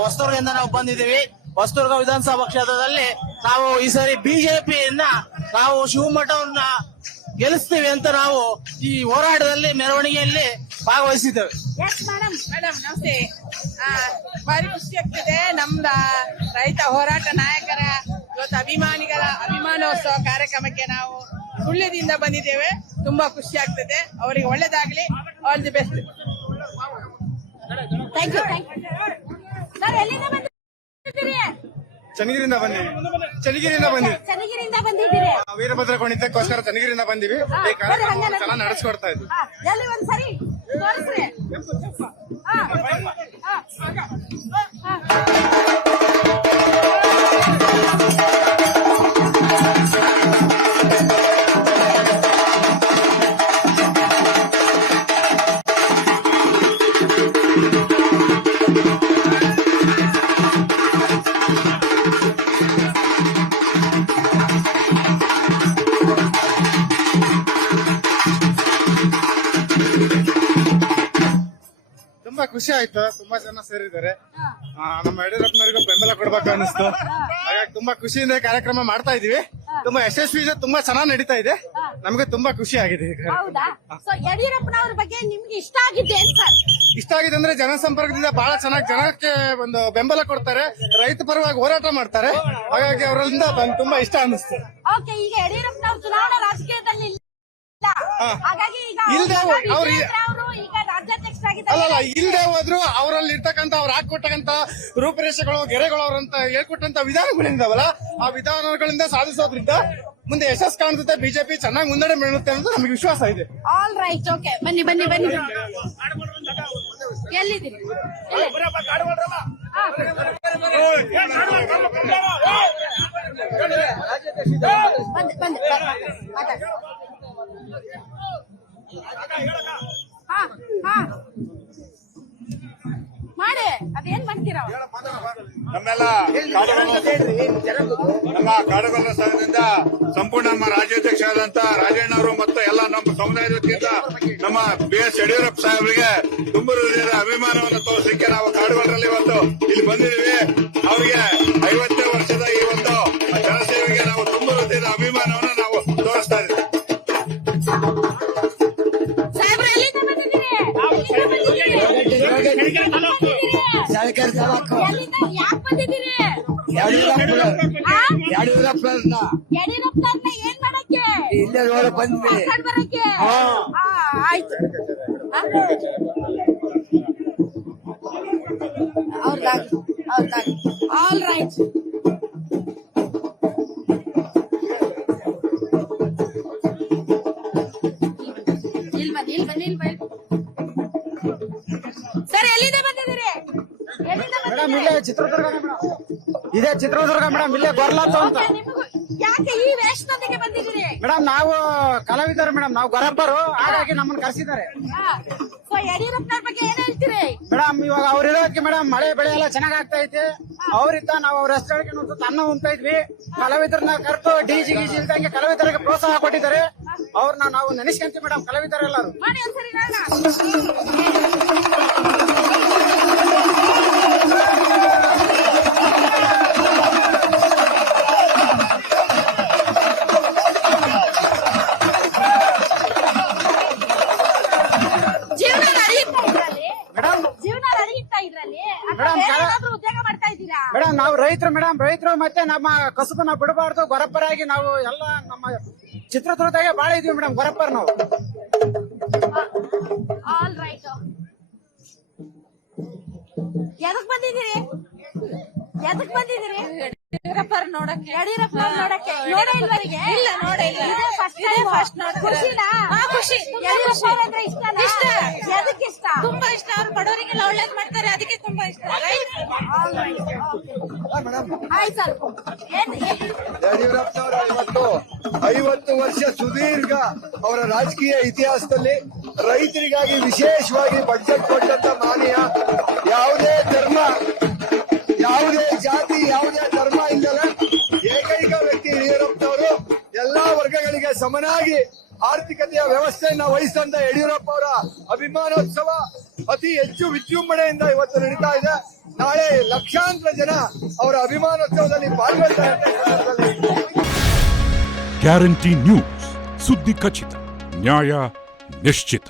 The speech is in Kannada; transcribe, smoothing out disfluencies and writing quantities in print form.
ಹೊಸದುರ್ಗದಿಂದ ನಾವು ಬಂದಿದ್ದೀವಿ. ಹೊಸದುರ್ಗ ವಿಧಾನಸಭಾ ಕ್ಷೇತ್ರದಲ್ಲಿ ನಾವು ಈ ಸರಿ ಬಿಜೆಪಿಯನ್ನ ನಾವು ಶಿವಮಠವನ್ನ ಗೆಲ್ಲಿಸ್ತೀವಿ ಅಂತ ನಾವು ಈ ಹೋರಾಟದಲ್ಲಿ ಮೆರವಣಿಗೆಯಲ್ಲಿ ಭಾಗವಹಿಸಿದ್ದೇವೆ. ಮೇಡಮ್ ನಮಸ್ತೆ. ಭಾರಿ ಖುಷಿ ಆಗ್ತಿದೆ. ನಮ್ದ ರೈತ ಹೋರಾಟ ನಾಯಕರ ಇವತ್ತು ಅಭಿಮಾನೋತ್ಸವ ಕಾರ್ಯಕ್ರಮಕ್ಕೆ ನಾವು ಸುಳ್ಯದಿಂದ ಬಂದಿದ್ದೇವೆ. ತುಂಬಾ ಖುಷಿ ಆಗ್ತಿದೆ. ಅವರಿಗೆ ಒಳ್ಳೇದಾಗ್ಲಿ. All the best. ಚನ್ನಗಿರಿಯಿಂದ ಬಂದಿದ್ದೀವಿ. ವೀರಭದ್ರ ಕುಣಿತಕ್ಕೋಸ್ಕರ ಚನ್ನಗಿರಿಯಿಂದ ಬಂದಿವಿ. ಈ ಕಾರ್ಯಕ್ರಮ ಚೆನ್ನಾಗಿ ನಡೆಸ್ಕೊಡ್ತಾ ಇದ್ವಿ. ತುಂಬಾ ಖುಷಿ ಆಯ್ತು. ತುಂಬಾ ಜನ ಸೇರಿದ್ದಾರೆ. ನಮ್ಮ ಯಡಿಯೂರಪ್ಪನವರಿಗೂ ಬೆಂಬಲ ಕೊಡ್ಬೇಕು ಅನಿಸ್ತು. ಹಾಗಾಗಿ ತುಂಬಾ ಖುಷಿಯಿಂದ ಕಾರ್ಯಕ್ರಮ ಮಾಡ್ತಾ ಇದೀವಿ. ತುಂಬಾ ಯಶಸ್ವಿ ಇದೆ. ತುಂಬಾ ಚೆನ್ನಾಗಿ ನಡೀತಾ ಇದೆ. ನಮ್ಗೆ ತುಂಬಾ ಖುಷಿ ಆಗಿದೆ. ಯಡಿಯೂರಪ್ಪನವ್ರ ಬಗ್ಗೆ ನಿಮ್ಗೆ ಇಷ್ಟ ಆಗಿದೆ ಅಂದ್ರೆ ಜನಸಂಪರ್ಕದಿಂದ ಬಹಳ ಚೆನ್ನಾಗಿ ಜನಕ್ಕೆ ಒಂದು ಬೆಂಬಲ ಕೊಡ್ತಾರೆ. ರೈತ ಪರವಾಗಿ ಹೋರಾಟ ಮಾಡ್ತಾರೆ. ಹಾಗಾಗಿ ಅವರಿಂದ ತುಂಬಾ ಇಷ್ಟ ಅನಿಸ್ತು. ಈಗ ಯಡಿಯೂರಪ್ಪನವ್ರ ಚುನಾವಣಾ ರಾಜಕೀಯದಲ್ಲಿ ಅಲ್ಲಲ್ಲ, ಇಲ್ಲದೆ ಹೋದ್ರು ಅವರಲ್ಲಿ ಇರ್ತಕ್ಕಂಥ ಅವ್ರು ಹಾಕೊಟ್ಟಂತ ರೂಪರೇಷೆಗಳು ಗೆರೆಗಳು ಅವರಂತ ಹೇಳ್ಕೊಟ್ಟಂತ ವಿಧಾನಗಳಿಂದವಲ್ಲ, ಆ ವಿಧಾನಗಳಿಂದ ಸಾಧಿಸೋದ್ರಿಂದ ಮುಂದೆ ಯಶಸ್ಸು ಕಾಣಿಸುತ್ತೆ. ಬಿಜೆಪಿ ಚೆನ್ನಾಗಿ ಮುನ್ನಡೆ ಬೀಳುತ್ತೆ ಅಂತ ನಮಗೆ ವಿಶ್ವಾಸ ಇದೆ. ಆಲ್ ರೈಟ್, ಓಕೆ, ಬನ್ನಿ ಬನ್ನಿ ಬನ್ನಿ. ಎಲ್ಲಿದ್ದೀರಿ? ಮಾಡಿ ಅದೇನ್ ಮಾಡ್ತೀರಾ? ನಮ್ಮೆಲ್ಲ ಕಾಡುಗೊಲ್ಲ ಸಂಘದಿಂದ ಸಂಪೂರ್ಣ ನಮ್ಮ ರಾಜ್ಯಾಧ್ಯಕ್ಷರಾದಂತ ರಾಜಣ್ಣ ಅವರು ಮತ್ತು ಎಲ್ಲ ನಮ್ಮ ಸಮುದಾಯದ ವತಿಯಿಂದ ನಮ್ಮ BS ಯಡಿಯೂರಪ್ಪ ಸಾಹೇಬರಿಗೆ ತುಂಬ ಹೃದಯದ ಅಭಿಮಾನವನ್ನು ತೋರಿಸಲಿಕ್ಕೆ ನಾವು ಕಾಡುಗೊಲ್ಲರಲ್ಲಿ ಇವತ್ತು ಇಲ್ಲಿ ಬಂದಿದ್ದೀವಿ. ಅವರಿಗೆ 50ನೇ ವರ್ಷದ ಈ ಒಂದು ಜನಸೇವೆಗೆ ನಾವು ತುಂಬ ಹೃದಯದ ಅಭಿಮಾನವನ್ನು ನಾವು ತೋರಿಸ್ತಾ ಇದ್ದೀವಿ. ಯಡಿಯೂರಪ್ಪನವ್ರನ್ನ ಏನ್ ಮಾಡಕ್ಕೆ ಇಲ್ಲೇ ನೋಡ ಬಂದ್ವಿ. ಆಯ್ತು, ಅವ್ರದಾಗಿ ಆಲ್ ರೈಟ್. ಸರ್ ಎಲ್ಲಿಂದ ಬಂದಿದ್ದೀರಿ? ಮೇಡಮ್ ಇಲ್ಲೇ ಚಿತ್ರದುರ್ಗ. ಇದೇ ಚಿತ್ರದುರ್ಗ ಮೇಡಮ್. ಇಲ್ಲೇ ಗೊರ್ಲಾತು ಅಂತ. ಯಾಕೆ ಈ ವೇಷದೊಂದಿಗೆ ಬಂದಿದ್ದೀರಿ? ಮೇಡಮ್ ನಾವು ಕಲಾವಿದರು ಮೇಡಮ್. ನಾವು ಗೊರಬ್ಬರು. ಹಾಗಾಗಿ ನಮ್ಮನ್ನ ಕರೆಸಿದ್ದಾರೆ. ಯಡಿಯೂರಪ್ಪನವ್ರ ಬಗ್ಗೆ ಏನ್ ಹೇಳ್ತೀರಿ ಮೇಡಮ್? ಇವಾಗ ಅವ್ರ ಇರೋದಕ್ಕೆ ಮೇಡಮ್ ಮಳೆ ಬೆಳೆ ಎಲ್ಲ ಚೆನ್ನಾಗ್ ಆಗ್ತಾ ಐತೆ. ಅವ್ರಿದ್ದ ನಾವು ಅವ್ರ ಹೆಸರಿಗೆ ಅನ್ನ ಉಣ್ತಾ ಇದ್ವಿ. ಕಲಾವಿದರನ್ನ ಕರೆದು ಡಿಜಿ ಗೀಜಿ ಇಲ್ದಂಗೆ ಕಲಾವಿದರಿಗೆ ಪ್ರೋತ್ಸಾಹ ಕೊಟ್ಟಿದ್ದಾರೆ. ಅವ್ರನ್ನ ನಾವು ನೆನೆಸ್ಕೊಂತೀವಿ ಮೇಡಮ್. ಕಲಾವಿದರೆಲ್ಲರೂ ಮಾಡಿ ಒಂದ್ಸರಿ ಮೇಡಮ್ ನಾವು ರೈತರು ಮೇಡಮ್. ರೈತರು ಮತ್ತೆ ನಮ್ಮ ಕಸುಬನ್ನ ಬಿಡಬಾರ್ದು. ಗೊರಪ್ಪರಾಗಿ ನಾವು ಎಲ್ಲ ನಮ್ಮ ಚಿತ್ರದುರ್ಗದಾಗೆ ಬಾಳ ಇದೀವಿ ಮೇಡಮ್. ಗೊರಪ್ಪರ್ ನಾವು. All right. ಎದಕ್ ಬಂದಿದ್ದೀರಿ? ಯಡಿಯೂರಪ್ಪರ್ ನೋಡಕ್ಕೆ. ಯಡಿಯೂರಪ್ಪನವ್ರ ನೋಡಕ್ಕೆ ನೋಡೇ ಇಲ್ವರಿಗೆ? ಇಲ್ಲ, ನೋಡೇ ಇಲ್ಲ. ಫಸ್ಟ್ ಖುಷಿನಾ? ಖುಷಿ. ಯಡಿಯೂರಪ್ಪ ಅಂದ್ರೆ ಇಷ್ಟ. ಎದಕ್ಕೆ ಇಷ್ಟ? ತುಂಬಾ ಇಷ್ಟ. ಅವ್ರು ಬಡವರಿಗೆಲ್ಲ ಒಳ್ಳೇದ್ ಮಾಡ್ತಾರೆ, ಅದಕ್ಕೆ ತುಂಬಾ ಇಷ್ಟ. ಯಡಿಯೂರಪ್ಪನವರ ಇವತ್ತು 50 ವರ್ಷ ಸುದೀರ್ಘ ಅವರ ರಾಜಕೀಯ ಇತಿಹಾಸದಲ್ಲಿ ರೈತರಿಗಾಗಿ ವಿಶೇಷವಾಗಿ ಬಡ್ಜೆಟ್ ಕೊಟ್ಟಂತ ಮಾನ್ಯ. ಯಾವುದೇ ಧರ್ಮ, ಯಾವುದೇ ಜಾತಿ, ಯಾವುದೇ ಧರ್ಮ ಇಲ್ಲದೆ ಏಕೈಕ ವ್ಯಕ್ತಿ ಯಡಿಯೂರಪ್ಪನವರು. ಎಲ್ಲಾ ವರ್ಗಗಳಿಗೆ ಸಮನಾಗಿ ಆರ್ಥಿಕತೆಯ ವ್ಯವಸ್ಥೆಯನ್ನ ವಹಿಸಿದಂತ ಯಡಿಯೂರಪ್ಪ ಅವರ ಅಭಿಮಾನೋತ್ಸವ ಅತಿ ಹೆಚ್ಚು ವಿಜೃಂಭಣೆಯಿಂದ ಇವತ್ತು ನಡೀತಾ ಇದೆ. ನಾಳೆ ಲಕ್ಷಾಂತರ ಜನ ಅವರ ಅಭಿಮಾನೋತ್ಸವದಲ್ಲಿ ಪಾಲ್ಗೊಳ್ತಾರೆ ಅಂತ ಈ ಸಂದರ್ಭದಲ್ಲಿ ಗ್ಯಾರಂಟಿ ನ್ಯೂಸ್, ಸುದ್ದಿ ಖಚಿತ, ನ್ಯಾಯ ನಿಶ್ಚಿತ.